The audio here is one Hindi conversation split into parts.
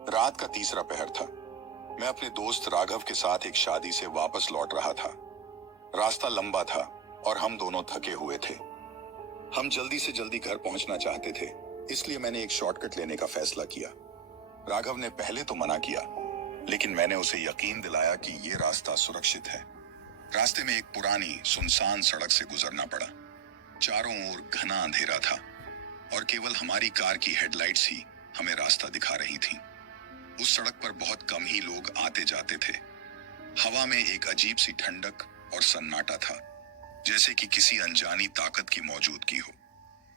रात का तीसरा पहर था। मैं अपने दोस्त राघव के साथ एक शादी से वापस लौट रहा था। रास्ता लंबा था और हम दोनों थके हुए थे। हम जल्दी से जल्दी घर पहुंचना चाहते थे, इसलिए मैंने एक शॉर्टकट लेने का फैसला किया। राघव ने पहले तो मना किया, लेकिन मैंने उसे यकीन दिलाया कि ये रास्ता सुरक्षित है। रास्ते में एक पुरानी सुनसान सड़क से गुजरना पड़ा। चारों ओर घना अंधेरा था और केवल हमारी कार की हेडलाइट्स ही हमें रास्ता दिखा रही थीं। उस सड़क पर बहुत कम ही लोग आते जाते थे। हवा में एक अजीब सी ठंडक और सन्नाटा था, जैसे कि किसी अनजानी ताकत की मौजूदगी हो।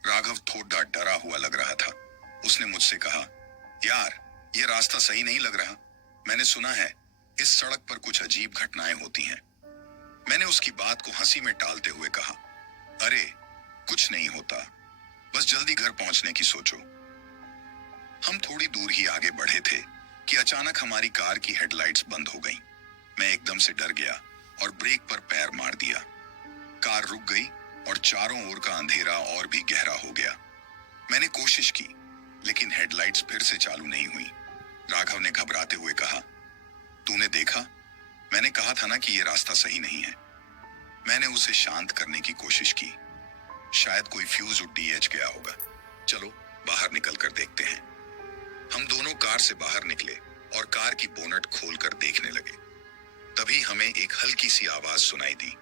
राघव थोड़ा डरा हुआ लग रहा था। उसने मुझसे कहा, यार, ये रास्ता सही नहीं लग रहा। मैंने सुना है इस सड़क पर कुछ अजीब घटनाएं होती हैं। मैंने उसकी बात को हंसी में टालते हुए कहा, अरे कुछ नहीं होता, बस जल्दी घर पहुंचने की सोचो। हम थोड़ी दूर ही आगे बढ़े थे कि अचानक हमारी कार की हेडलाइट्स बंद हो गईं। मैं एकदम से डर गया और ब्रेक पर पैर मार दिया। कार रुक गई और चारों ओर का अंधेरा और भी गहरा हो गया। मैंने कोशिश की, लेकिन हेडलाइट्स फिर से चालू नहीं हुई। राघव ने घबराते हुए कहा, तूने देखा? मैंने कहा था ना कि यह रास्ता सही नहीं है। मैंने उसे शांत करने की कोशिश की। शायद कोई फ्यूज उड़ गया होगा। चलो बाहर निकल कर देखते हैं। हम दोनों कार से बाहर निकले और कार की बोनट खोलकर देखने लगे। तभी हमें एक हल्की सी आवाज सुनाई दी,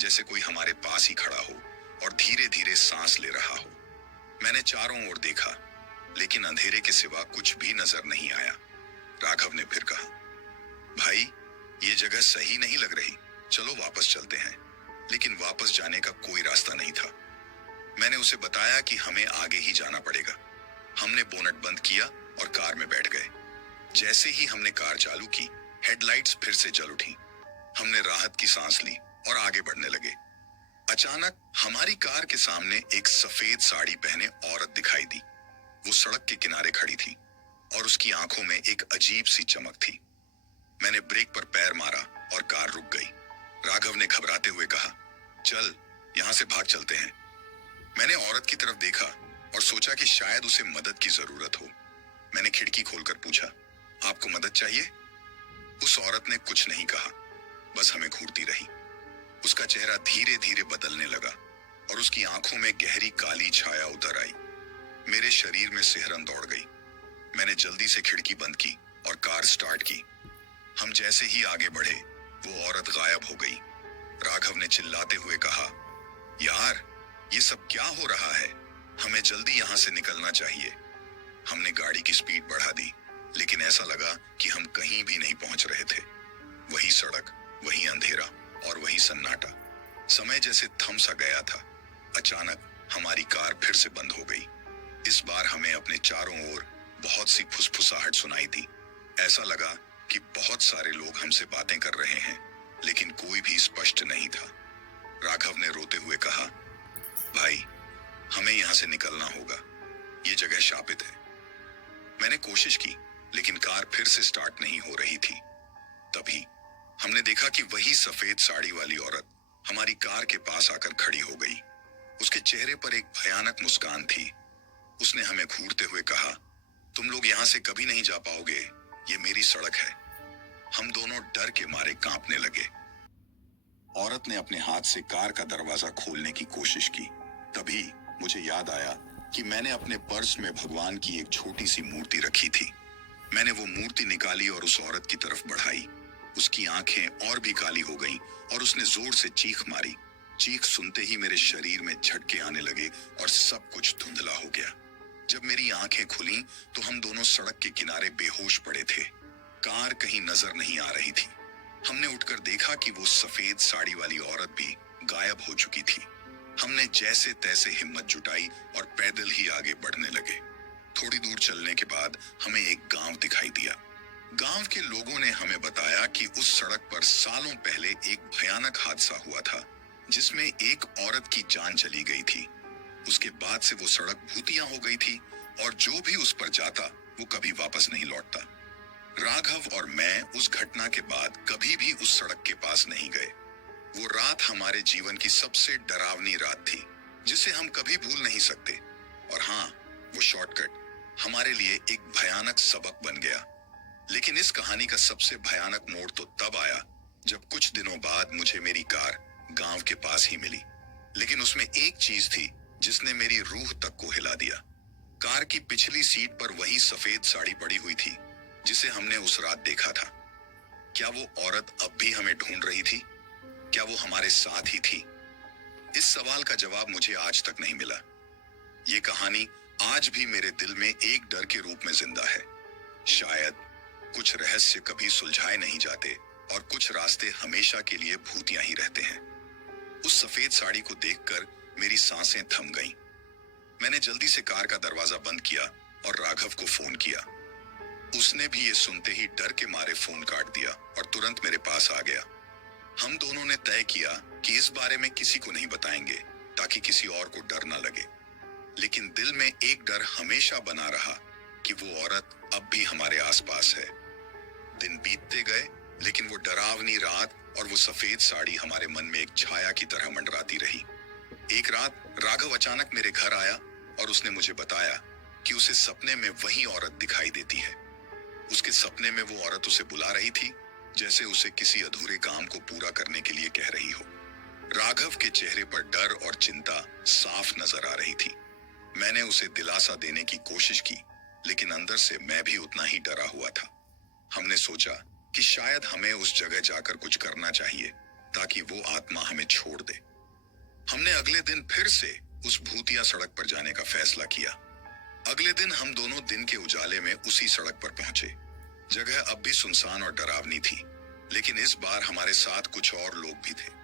जैसे कोई हमारे पास ही खड़ा हो और धीरे धीरे सांस ले रहा हो। मैंने चारों ओर देखा, लेकिन अंधेरे के सिवा कुछ भी नजर नहीं आया। राघव ने फिर कहा, भाई, ये जगह सही नहीं लग रही, चलो वापस चलते हैं। लेकिन वापस जाने का कोई रास्ता नहीं था। मैंने उसे बताया कि हमें आगे ही जाना पड़ेगा। हमने बोनट बंद किया और कार में बैठ गए। जैसे ही हमने कार चालू की, हेडलाइट्स फिर से जल उठी। हमने राहत की सांस ली और आगे बढ़ने लगे। अचानक हमारी कार के सामने एक सफेद साड़ी पहने औरत दिखाई दी। वो सड़क के किनारे खड़ी थी और उसकी आंखों में एक अजीब सी चमक थी। मैंने ब्रेक पर पैर मारा और कार रुक गई। राघव ने घबराते हुए कहा, चल यहां से भाग चलते हैं। मैंने औरत की तरफ देखा और सोचा कि शायद उसे मदद की जरूरत हो। मैंने खिड़की खोलकर पूछा, आपको मदद चाहिए? उस औरत ने कुछ नहीं कहा, बस हमें घूरती रही। उसका चेहरा धीरे धीरे बदलने लगा और उसकी आंखों में गहरी काली छाया उतर आई। मेरे शरीर में सिहरन दौड़ गई। मैंने जल्दी से खिड़की बंद की और कार स्टार्ट की। हम जैसे ही आगे बढ़े, वो औरत गायब हो गई। राघव ने चिल्लाते हुए कहा, यार, ये सब क्या हो रहा है? हमें जल्दी यहां से निकलना चाहिए। हमने गाड़ी की स्पीड बढ़ा दी, लेकिन ऐसा लगा कि हम कहीं भी नहीं पहुंच रहे थे। वही सड़क, वही अंधेरा और वही सन्नाटा। समय जैसे थम सा गया था। अचानक हमारी कार फिर से बंद हो गई। इस बार हमें अपने चारों ओर बहुत सी फुसफुसाहट सुनाई दी। ऐसा लगा कि बहुत सारे लोग हमसे बातें कर रहे हैं, लेकिन कोई भी स्पष्ट नहीं था। राघव ने रोते हुए कहा, भाई, हमें यहां से निकलना होगा, ये जगह शापित है। मैंने कोशिश की, लेकिन कार फिर से स्टार्ट नहीं हो रही थी। तभी हमने देखा कि वही सफेद साड़ी वाली औरत हमारी कार के पास आकर खड़ी हो गई। उसके चेहरे पर एक भयानक मुस्कान थी। उसने हमें घूरते हुए कहा, तुम लोग यहां से कभी नहीं जा पाओगे, ये मेरी सड़क है। हम दोनों डर के मारे कांपने लगे। औरत ने अपने हाथ से कार का दरवाजा खोलने की कोशिश की। तभी मुझे याद आया कि मैंने अपने पर्स में भगवान की एक छोटी सी मूर्ति रखी थी। मैंने वो मूर्ति निकाली और उस औरत की तरफ बढ़ाई। उसकी आंखें और भी काली हो गईं और उसने जोर से चीख मारी। चीख सुनते ही मेरे शरीर में झटके आने लगे और सब कुछ धुंधला हो गया। जब मेरी आंखें खुली तो हम दोनों सड़क के किनारे बेहोश पड़े थे। कार कहीं नजर नहीं आ रही थी। हमने उठकर देखा कि वो सफेद साड़ी वाली औरत भी गायब हो चुकी थी। हमने जैसे तैसे हिम्मत जुटाई और पैदल ही आगे बढ़ने लगे। थोड़ी दूर चलने के बाद हमें एक गांव दिखाई दिया। गांव के लोगों ने हमें बताया कि उस सड़क पर सालों पहले एक भयानक हादसा हुआ था, जिसमें एक औरत की जान चली गई थी। उसके बाद से वो सड़क भूतिया हो गई थी और जो भी उस पर जाता वो कभी वापस नहीं लौटता। राघव और मैं उस घटना के बाद कभी भी उस सड़क के पास नहीं गए। वो रात हमारे जीवन की सबसे डरावनी रात थी, जिसे हम कभी भूल नहीं सकते। और हाँ, वो शॉर्टकट हमारे लिए एक भयानक सबक बन गया। लेकिन इस कहानी का सबसे भयानक मोड़ तो तब आया जब कुछ दिनों बाद मुझे मेरी कार गांव के पास ही मिली। लेकिन उसमें एक चीज थी जिसने मेरी रूह तक को हिला दिया। कार की पिछली सीट पर वही सफेद साड़ी पड़ी हुई थी जिसे हमने उस रात देखा था। क्या वो औरत अब भी हमें ढूंढ रही थी? क्या वो हमारे साथ ही थी? इस सवाल का जवाब मुझे आज तक नहीं मिला। ये कहानी आज भी मेरे दिल में एक डर के रूप में जिंदा है। शायद कुछ रहस्य कभी सुलझाए नहीं जाते और कुछ रास्ते हमेशा के लिए भूतियां ही रहते हैं। उस सफेद साड़ी को देखकर मेरी सांसें थम गईं। मैंने जल्दी से कार का दरवाजा बंद किया और राघव को फोन किया। उसने भी ये सुनते ही डर के मारे फोन काट दिया और तुरंत मेरे पास आ गया। हम दोनों ने तय किया कि इस बारे में किसी को नहीं बताएंगे ताकि किसी और को डर ना लगे। लेकिन दिल में एक डर हमेशा बना रहा कि वो औरत अब भी हमारे आसपास है। दिन बीतते गए लेकिन वो डरावनी रात और वो सफेद साड़ी हमारे मन में एक छाया की तरह मंडराती रही। एक रात राघव अचानक मेरे घर आया और उसने मुझे बताया कि उसे सपने में वही औरत दिखाई देती है। उसके सपने में वो औरत उसे बुला रही थी, जैसे उसे किसी अधूरे काम को पूरा करने के लिए कह रही हो। राघव के चेहरे पर डर और चिंता साफ नजर आ रही थी। मैंने उसे दिलासा देने की कोशिश की, लेकिन अंदर से मैं भी उतना ही डरा हुआ था। हमने सोचा कि शायद हमें उस जगह जाकर कुछ करना चाहिए ताकि वो आत्मा हमें छोड़ दे। हमने अगले दिन फिर से उस भूतिया सड़क पर जाने का फैसला किया। अगले दिन हम दोनों दिन के उजाले में उसी सड़क पर पहुंचे। जगह अब भी सुनसान और डरावनी थी, लेकिन इस बार हमारे साथ कुछ और लोग भी थे।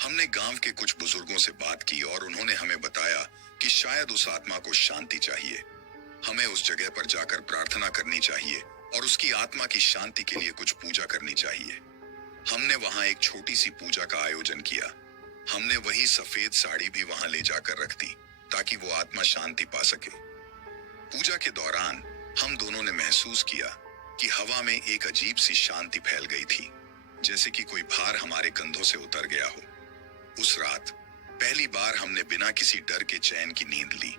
हमने गांव के कुछ बुजुर्गों से बात की और उन्होंने हमें बताया कि शायद उस आत्मा को शांति चाहिए। हमें उस जगह पर जाकर प्रार्थना करनी चाहिए और उसकी आत्मा की शांति के लिए कुछ पूजा करनी चाहिए। हमने वहां एक छोटी सी पूजा का आयोजन किया। हमने वही सफेद साड़ी भी वहां ले जाकर रख दी ताकि वो आत्मा शांति पा सके। पूजा के दौरान हम दोनों ने महसूस किया कि हवा में एक अजीब सी शांति फैल गई थी, जैसे कि कोई भार हमारे कंधों से उतर गया हो। उस रात पहली बार हमने बिना किसी डर के चैन की नींद ली।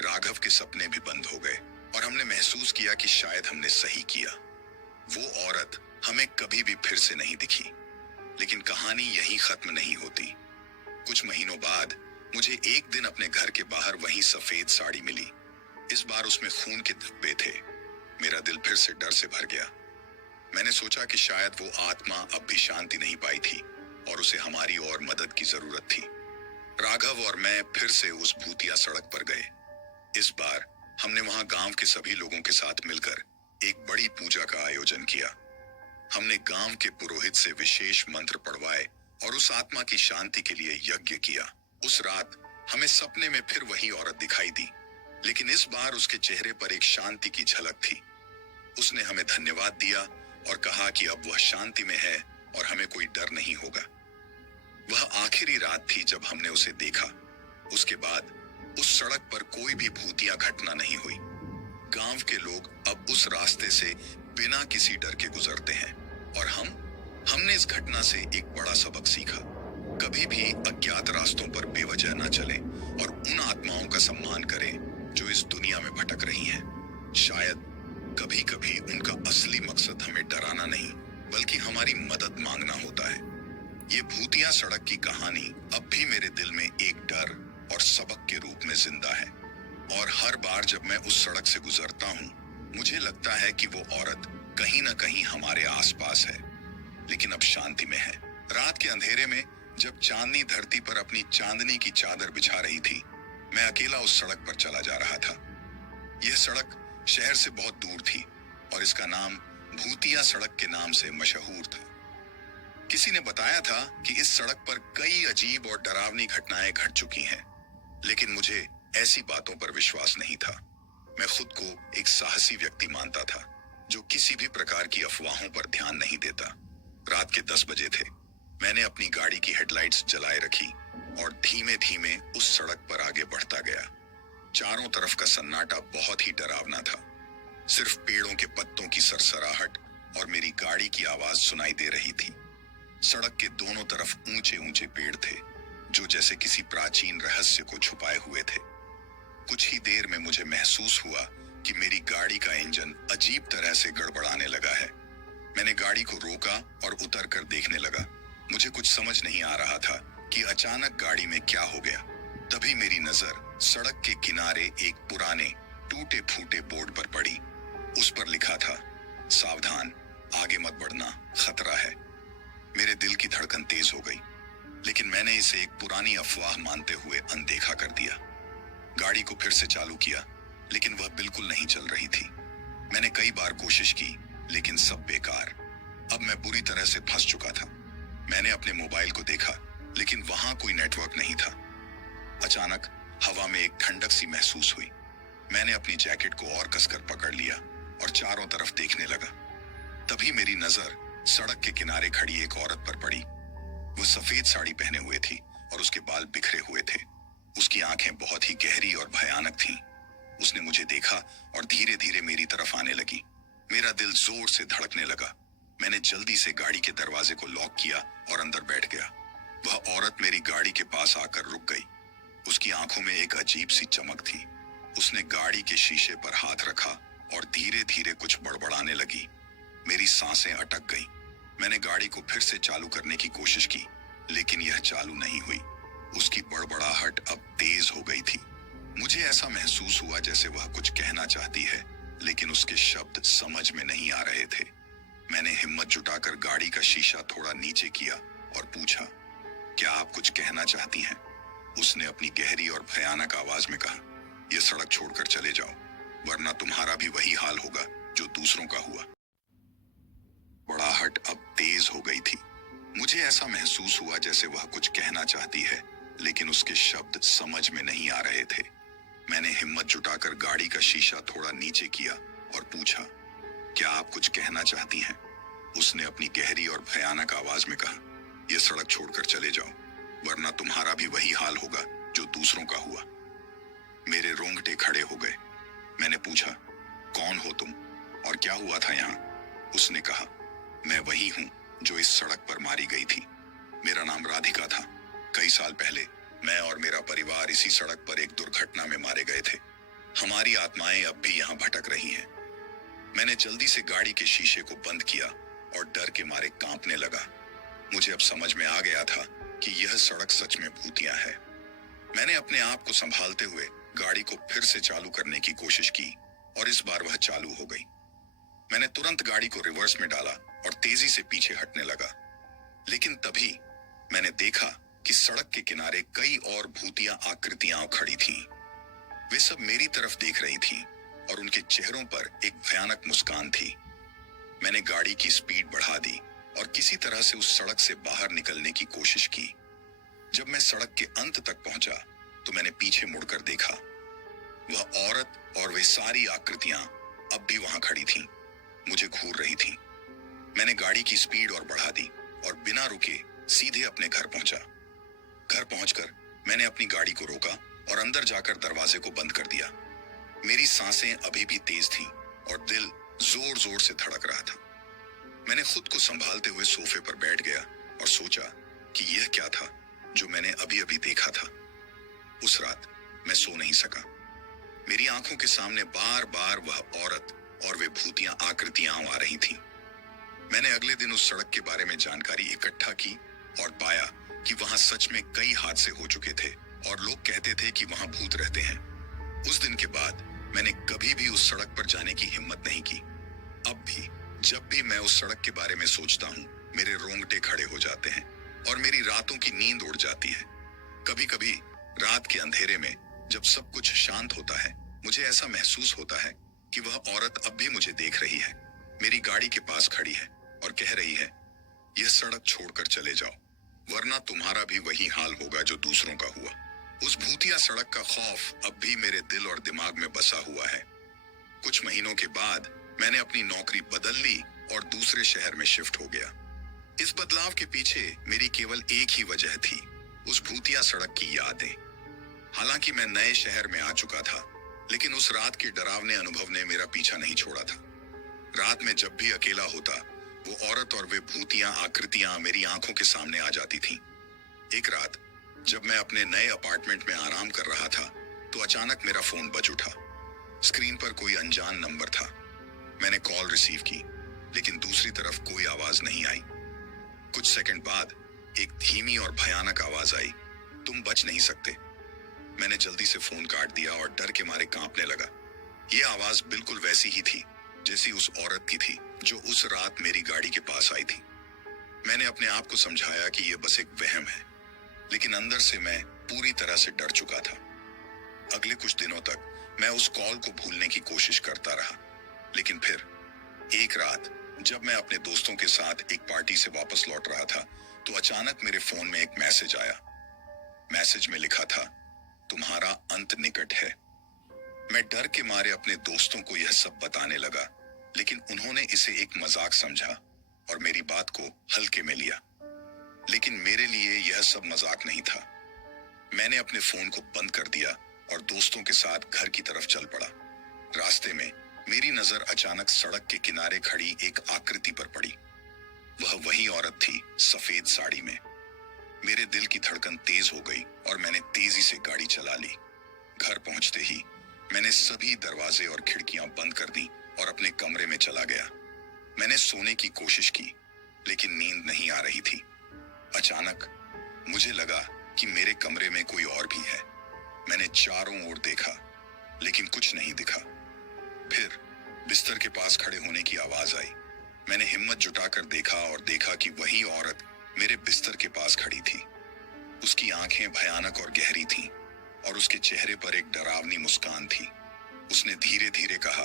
राघव के सपने भी बंद हो गए और हमने महसूस किया कि शायद हमने सही किया। वो औरत हमें कभी भी फिर से नहीं दिखी। लेकिन कहानी यहीं खत्म नहीं होती। कुछ महीनों बाद मुझे एक दिन अपने घर के बाहर वही सफेद साड़ी मिली। इस बार उसमें खून के धब्बे थे। मेरा दिल फिर से डर से भर गया। मैंने सोचा कि शायद वो आत्मा अब भी शांति नहीं पाई थी और उसे हमारी और मदद की जरूरत थी। राघव और मैं फिर से उस भूतिया सड़क पर गए। इस बार हमने वहां गांव के सभी लोगों के साथ मिलकर एक बड़ी पूजा का आयोजन किया। हमने गांव के पुरोहित से विशेष मंत्र पढ़वाए और उस आत्मा की शांति के लिए यज्ञ किया। उस रात हमें सपने में फिर वही औरत दिखाई दी, लेकिन इस बार उसके चेहरे पर एक शांति की झलक थी। उसने हमें धन्यवाद दिया और कहा कि अब वह शांति में है और हमें कोई डर नहीं होगा। वह आखिरी रात थी जब हमने उसे देखा। उसके बाद उस सड़क पर कोई भी भूतिया घटना नहीं हुई। गांव के लोग अब उस रास्ते से बिना किसी डर के गुजरते हैं और हमने इस घटना से एक बड़ा सबक सीखा। कभी भी अज्ञात रास्तों पर बेवजह न चलें और उन आत्माओं का सम्मान करें जो इस दुनिया में भटक रही हैं। शायद कभी कभी उनका असली मकसद हमें डराना नहीं बल्कि हमारी मदद मांगना होता है। ये भूतिया सड़क की कहानी अब भी मेरे दिल में एक डर और सबक के रूप में जिंदा है और हर बार जब मैं उस सड़क से गुजरता हूँ मुझे लगता है कि वो औरत कहीं ना कहीं हमारे आसपास है, लेकिन अब शांति में है। रात के अंधेरे में जब चांदनी धरती पर अपनी चांदनी की चादर बिछा रही थी, मैं अकेला उस सड़क पर चला जा रहा था। यह सड़क शहर से बहुत दूर थी और इसका नाम भूतिया सड़क के नाम से मशहूर था। किसी ने बताया था कि इस सड़क पर कई अजीब और डरावनी घटनाएं घट चुकी हैं, लेकिन मुझे ऐसी बातों पर विश्वास नहीं था। मैं खुद को एक साहसी व्यक्ति मानता था जो किसी भी प्रकार की अफवाहों पर ध्यान नहीं देता। रात के 10 बजे थे। मैंने अपनी गाड़ी की हेडलाइट्स जलाए रखी और धीमे धीमे उस सड़क पर आगे बढ़ता गया। चारों तरफ का सन्नाटा बहुत ही डरावना था। सिर्फ पेड़ों के पत्तों की सरसराहट और मेरी गाड़ी की आवाज सुनाई दे रही थी। सड़क के दोनों तरफ ऊंचे ऊंचे पेड़ थे जो जैसे किसी प्राचीन रहस्य को छुपाए हुए थे। कुछ ही देर में मुझे महसूस हुआ कि मेरी गाड़ी का इंजन अजीब तरह से गड़बड़ाने लगा है। मैंने गाड़ी को रोका और उतर कर देखने लगा। मुझे कुछ समझ नहीं आ रहा था कि अचानक गाड़ी में क्या हो गया। तभी मेरी नजर सड़क के किनारे एक पुराने टूटे फूटे बोर्ड पर पड़ी। उस पर लिखा था, सावधान, आगे मत बढ़ना, खतरा है। मेरे दिल की धड़कन तेज हो गई, लेकिन मैंने इसे एक पुरानी अफवाह मानते हुए अनदेखा कर दिया। गाड़ी को फिर से चालू किया, लेकिन वह बिल्कुल नहीं चल रही थी। मैंने कई बार कोशिश की, लेकिन सब बेकार। अब मैं बुरी तरह से फंस चुका था। मैंने अपने मोबाइल को देखा, लेकिन वहां कोई नेटवर्क नहीं था। अचानक हवा में एक ठंडक सी महसूस हुई। मैंने अपनी जैकेट को और कसकर पकड़ लिया और चारों तरफ देखने लगा। तभी मेरी नजर सड़क के किनारे खड़ी एक औरत पर पड़ी। वो सफेद साड़ी पहने हुए थी और उसके बाल बिखरे हुए थे। उसकी आंखें बहुत ही गहरी और भयानक थीं। उसने मुझे देखा और धीरे धीरे मेरी तरफ आने लगी। मेरा दिल जोर से धड़कने लगा। मैंने जल्दी से गाड़ी के दरवाजे को लॉक किया और अंदर बैठ गया। वह औरत मेरी गाड़ी के पास आकर रुक गई। उसकी आंखों में एक अजीब सी चमक थी। उसने गाड़ी के शीशे पर हाथ रखा और धीरे धीरे कुछ बड़बड़ाने लगी। मेरी सांसें अटक गईं। मैंने गाड़ी को फिर से चालू करने की कोशिश की, लेकिन यह चालू नहीं हुई। उसकी बड़बड़ाहट अब तेज हो गई थी। मुझे ऐसा महसूस हुआ जैसे वह कुछ कहना चाहती है, लेकिन उसके शब्द समझ में नहीं आ रहे थे। मैंने हिम्मत जुटाकर गाड़ी का शीशा थोड़ा नीचे किया और पूछा, क्या आप कुछ कहना चाहती हैं? उसने अपनी गहरी और भयानक आवाज में कहा, यह सड़क छोड़कर चले जाओ, वरना तुम्हारा भी वही हाल होगा जो दूसरों का हुआ। बड़ाहट अब तेज हो गई थी। मुझे ऐसा महसूस हुआ जैसे वह कुछ कहना चाहती है, लेकिन उसके शब्द समझ में नहीं आ रहे थे। मैंने हिम्मत जुटाकर गाड़ी का शीशा थोड़ा नीचे किया और पूछा, क्या आप कुछ कहना चाहती हैं? उसने अपनी गहरी और भयानक आवाज में कहा, यह सड़क छोड़कर चले जाओ, वरना तुम्हारा भी वही हाल होगा जो दूसरों का हुआ। मेरे रोंगटे खड़े हो गए। मैंने पूछा, कौन हो तुम और क्या हुआ था यहाँ? उसने कहा, मैं वही हूँ जो इस सड़क पर मारी गई थी। मेरा नाम राधिका था। कई साल पहले मैं और मेरा परिवार इसी सड़क पर एक दुर्घटना में मारे गए थे। हमारी आत्माएं अब भी यहाँ भटक रही हैं। मैंने जल्दी से गाड़ी के शीशे को बंद किया और डर के मारे कांपने लगा। मुझे अब समझ में आ गया था कि यह सड़क सच में भूतिया है। मैंने अपने आप को संभालते हुए गाड़ी को फिर से चालू करने की कोशिश की और इस बार वह चालू हो गई। मैंने तुरंत गाड़ी को रिवर्स में डाला और तेजी से पीछे हटने लगा। लेकिन तभी मैंने देखा कि सड़क के किनारे कई और भूतिया आकृतियां खड़ी थीं। वे सब मेरी तरफ देख रही थीं और उनके चेहरों पर एक भयानक मुस्कान थी। मैंने गाड़ी की स्पीड बढ़ा दी और किसी तरह से उस सड़क से बाहर निकलने की कोशिश की। जब मैं सड़क के अंत तक पहुंचा तो मैंने पीछे मुड़कर देखा। वह औरत और वे सारी आकृतियां अब भी वहां खड़ी थीं, मुझे घूर रही थीं। मैंने गाड़ी की स्पीड और बढ़ा दी और बिना रुके सीधे अपने घर पहुंचा। घर पहुंचकर मैंने अपनी गाड़ी को रोका और अंदर जाकर दरवाजे को बंद कर दिया। मेरी सांसें अभी भी तेज थीं और दिल जोर जोर से धड़क रहा था। मैंने खुद को संभालते हुए सोफे पर बैठ गया और सोचा कि यह क्या था जो मैंने अभी अभी देखा था। उस रात मैं सो नहीं सका। मेरी आंखों के सामने बार बार वह औरत और वे भूतियां आकृतियां आ रही थीं। मैंने अगले दिन उस सड़क के बारे में जानकारी इकट्ठा की और पाया कि वहां सच में कई हादसे हो चुके थे और लोग कहते थे कि वहां भूत रहते हैं। उस दिन के बाद मैंने कभी भी उस सड़क पर जाने की हिम्मत नहीं की। अब भी जब भी मैं उस सड़क के बारे में सोचता हूँ, मेरे रोंगटे खड़े हो जाते हैं और मेरी रातों की नींद उड़ जाती है। कभी कभी रात के अंधेरे में जब सब कुछ शांत होता है, मुझे ऐसा महसूस होता है कि वह औरत अब भी मुझे देख रही है, मेरी गाड़ी के पास खड़ी है और कह रही है, यह सड़क छोड़कर चले जाओ, वरना तुम्हारा भी वही हाल होगा जो दूसरों का हुआ। उस भूतिया सड़क का खौफ अब भी मेरे दिल और दिमाग में बसा हुआ है। कुछ महीनों के बाद मैंने अपनी नौकरी बदल ली और दूसरे शहर में शिफ्ट हो गया। इस बदलाव के पीछे मेरी केवल एक ही वजह थी, उस भूतिया सड़क की यादें। हालांकि मैं नए शहर में आ चुका था, लेकिन उस रात के डरावने अनुभव ने मेरा पीछा नहीं छोड़ा था। रात में जब भी अकेला होता, वो औरत और वे भूतियां आकृतियां मेरी आंखों के सामने आ जाती थीं। एक रात जब मैं अपने नए अपार्टमेंट में आराम कर रहा था, तो अचानक मेरा फोन बज उठा। स्क्रीन पर कोई अनजान नंबर था। मैंने कॉल रिसीव की, लेकिन दूसरी तरफ कोई आवाज नहीं आई। कुछ सेकंड बाद एक धीमी और भयानक आवाज आई, तुम बच नहीं सकते। मैंने जल्दी से फोन काट दिया और डर के मारे कांपने लगा। ये आवाज बिल्कुल वैसी ही थी जैसी उस औरत की थी जो उस रात मेरी गाड़ी के पास आई थी। मैंने अपने आप को समझाया कि यह बस एक वहम है, लेकिन अंदर से मैं पूरी तरह से डर चुका था। अगले कुछ दिनों तक मैं उस कॉल को भूलने की कोशिश करता रहा, लेकिन फिर एक रात जब मैं अपने दोस्तों के साथ एक पार्टी से वापस लौट रहा था, तो अचानक मेरे फोन में एक मैसेज आया। मैसेज में लिखा था, तुम्हारा अंत निकट है। मैं डर के मारे अपने दोस्तों को यह सब बताने लगा, लेकिन उन्होंने इसे एक मजाक समझा और मेरी बात को हल्के में लिया। लेकिन मेरे लिए यह सब मजाक नहीं था। मैंने अपने फोन को बंद कर दिया और दोस्तों के साथ घर की तरफ चल पड़ा। रास्ते में मेरी नजर अचानक सड़क के किनारे खड़ी एक आकृति पर पड़ी। वह वही औरत थी, सफेद साड़ी में। मेरे दिल की धड़कन तेज हो गई और मैंने तेजी से गाड़ी चला ली। घर पहुंचते ही मैंने सभी दरवाजे और खिड़कियां बंद कर दी और अपने कमरे में चला गया। मैंने सोने की कोशिश की, लेकिन नींद नहीं आ रही थी। अचानक मुझे लगा कि मेरे कमरे में कोई और भी है। मैंने चारों ओर देखा, लेकिन कुछ नहीं दिखा। फिर बिस्तर के पास खड़े होने की आवाज आई। मैंने हिम्मत जुटाकर देखा और देखा कि वही औरत मेरे बिस्तर के पास खड़ी थी। उसकी आंखें भयानक और गहरी थीं और उसके चेहरे पर एक डरावनी मुस्कान थी। उसने धीरे धीरे कहा,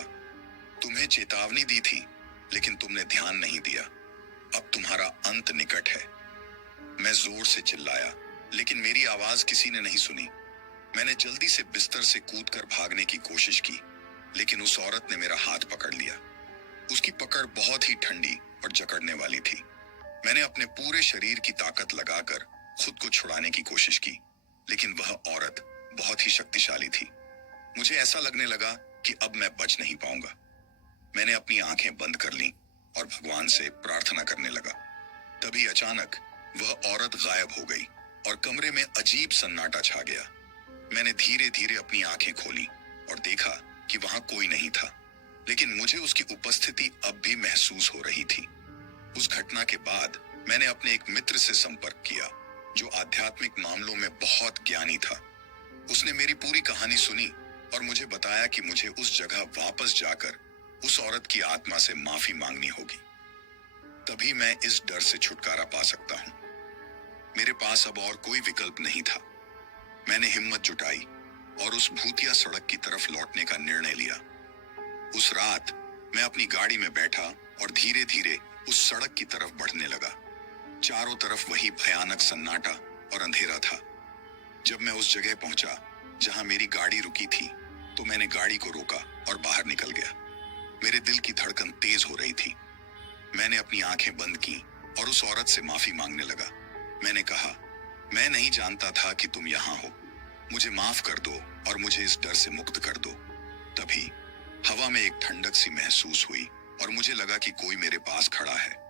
तुम्हें चेतावनी दी थी, लेकिन तुमने ध्यान नहीं दिया। अब तुम्हारा अंत निकट है। मैं जोर से चिल्लाया, लेकिन मेरी आवाज किसी ने नहीं सुनी। मैंने जल्दी से बिस्तर से कूदकर भागने की कोशिश की, लेकिन उस औरत ने मेरा हाथ पकड़ लिया। उसकी पकड़ बहुत ही ठंडी और जकड़ने वाली थी। मैंने अपने पूरे शरीर की ताकत लगाकर खुद को छुड़ाने की कोशिश की, लेकिन वह औरत बहुत ही शक्तिशाली थी। मुझे ऐसा लगने लगा कि अब मैं बच नहीं पाऊंगा। मैंने अपनी आंखें बंद कर लीं और भगवान से प्रार्थना करने लगा। तभी अचानक वह औरत गायब हो गई और कमरे में अजीब सन्नाटा छा गया। मैंने धीरे धीरे अपनी आंखें खोली और देखा कि वहां कोई नहीं था, लेकिन मुझे उसकी उपस्थिति अब भी महसूस हो रही थी। उस घटना के बाद मैंने अपने एक मित्र से संपर्क किया जो आध्यात्मिक मामलों में बहुत ज्ञानी था। उसने मेरी पूरी कहानी सुनी और मुझे बताया कि मुझे उस जगह वापस जाकर उस औरत की आत्मा से माफी मांगनी होगी। तभी मैं इस डर से छुटकारा पा सकता हूं। मेरे पास अब और कोई विकल्प नहीं था। मैंने हिम्मत जुटाई और उस भूतिया सड़क की तरफ लौटने का निर्णय लिया। उस रात मैं अपनी गाड़ी में बैठा और धीरे धीरे उस सड़क की तरफ बढ़ने लगा। चारों तरफ वही भयानक सन्नाटा और अंधेरा था। जब मैं उस जगह पहुंचा जहां मेरी गाड़ी रुकी थी, तो मैंने गाड़ी को रोका और बाहर निकल गया। मेरे दिल की धड़कन तेज हो रही थी। मैंने अपनी आंखें बंद की और उस औरत से माफी मांगने लगा। मैंने कहा, मैं नहीं जानता था कि तुम यहाँ हो। मुझे माफ कर दो और मुझे इस डर से मुक्त कर दो। तभी हवा में एक ठंडक सी महसूस हुई और मुझे लगा कि कोई मेरे पास खड़ा है।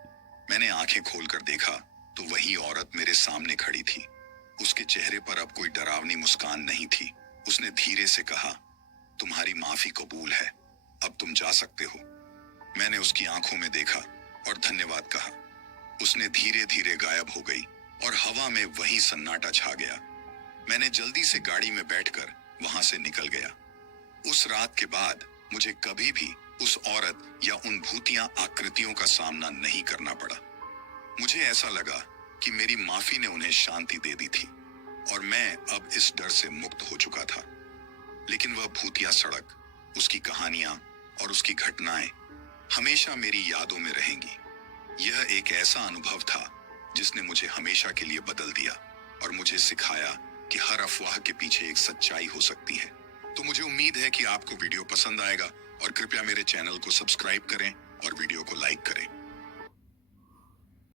मैंने आंखें खोलकर देखा तो वही औरत मेरे सामने खड़ी थी। उसके चेहरे पर अब कोई डरावनी मुस्कान नहीं थी। उसने धीरे से कहा, तुम्हारी माफी कबूल है, अब तुम जा सकते हो। मैंने उसकी आंखों में देखा और धन्यवाद कहा। उसने धीरे धीरे गायब हो गई और हवा में वही सन्नाटा छा गया। मैंने जल्दी से गाड़ी में बैठकर वहां से निकल गया। उस रात के बाद मुझे कभी भी उस औरत या उन भूतिया आकृतियों का सामना नहीं करना पड़ा। मुझे ऐसा लगा कि मेरी माफी ने उन्हें शांति दे दी थी और मैं अब इस डर से मुक्त हो चुका था। लेकिन वह भूतिया सड़क, उसकी कहानियां और उसकी घटनाएं हमेशा मेरी यादों में रहेंगी। यह एक ऐसा अनुभव था जिसने मुझे हमेशा के लिए बदल दिया और मुझे सिखाया कि हर अफवाह के पीछे एक सच्चाई हो सकती है। तो मुझे उम्मीद है कि आपको वीडियो पसंद आएगा और कृपया मेरे चैनल को सब्सक्राइब करें और वीडियो को लाइक करें।